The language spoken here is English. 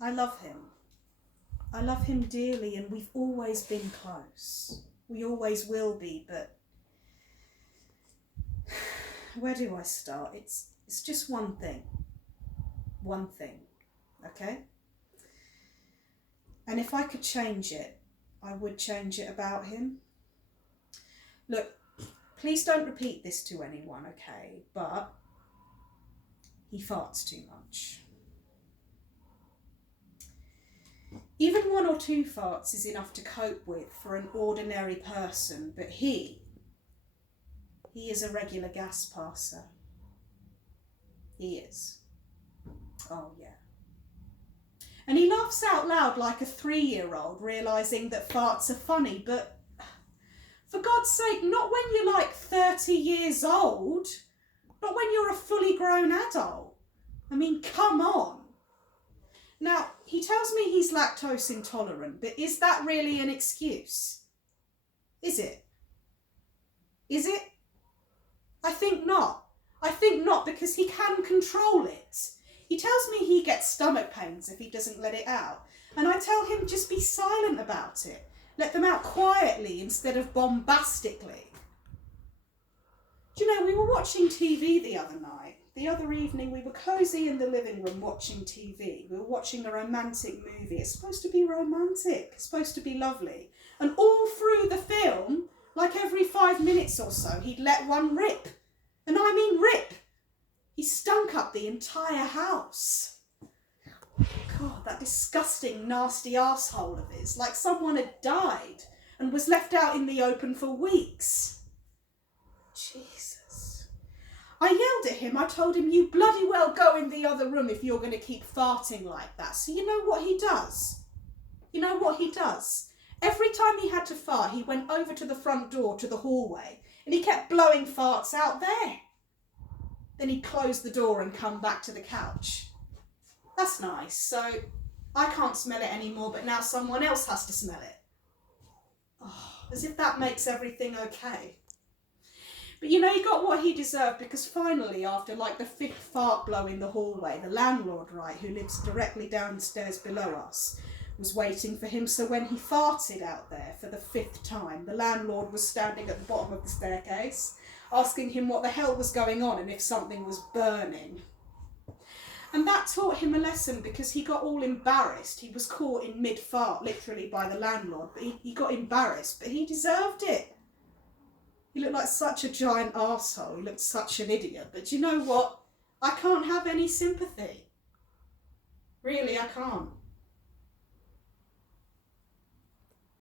I love him. I love him dearly, and we've always been close. We always will be, but where do I start? It's just one thing. One thing, okay? And if I could change it, I would change it about him. Look, please don't repeat this to anyone, okay? But he farts too much. Even 1 or 2 farts is enough to cope with for an ordinary person, but he is a regular gas passer. He is. Oh, yeah. And he laughs out loud like a 3-year-old, realising that farts are funny, but for God's sake, not when you're like 30 years old. Not when you're a fully grown adult. I mean, come on. Now, he tells me he's lactose intolerant, but is that really an excuse? Is it? Is it? I think not. I think not, because he can control it. He tells me he gets stomach pains if he doesn't let it out. And I tell him just be silent about it. Let them out quietly instead of bombastically. Do you know, we were watching TV the other night. The other evening we were cosy in the living room watching TV. We were watching a romantic movie. It's supposed to be romantic. It's supposed to be lovely. And all through the film, like every 5 minutes or so, he'd let one rip. And I mean rip. He stunk up the entire house. God, that disgusting, nasty arsehole of his, like someone had died and was left out in the open for weeks. Jesus. I yelled at him. I told him, you bloody well go in the other room if you're going to keep farting like that. So you know what he does? You know what he does? Every time he had to fart, he went over to the front door to the hallway and he kept blowing farts out there. Then he'd close the door and come back to the couch. That's nice. So I can't smell it anymore, but now someone else has to smell it. Oh, as if that makes everything okay. But you know, he got what he deserved, because finally, after like the 5th fart blow in the hallway, the landlord, right, who lives directly downstairs below us, was waiting for him. So when he farted out there for the 5th time, the landlord was standing at the bottom of the staircase, asking him what the hell was going on and if something was burning. And that taught him a lesson, because he got all embarrassed. He was caught in mid-fart, literally, by the landlord, but he got embarrassed, but he deserved it. He looked like such a giant arsehole. He looked such an idiot. But you know what? I can't have any sympathy. Really, I can't.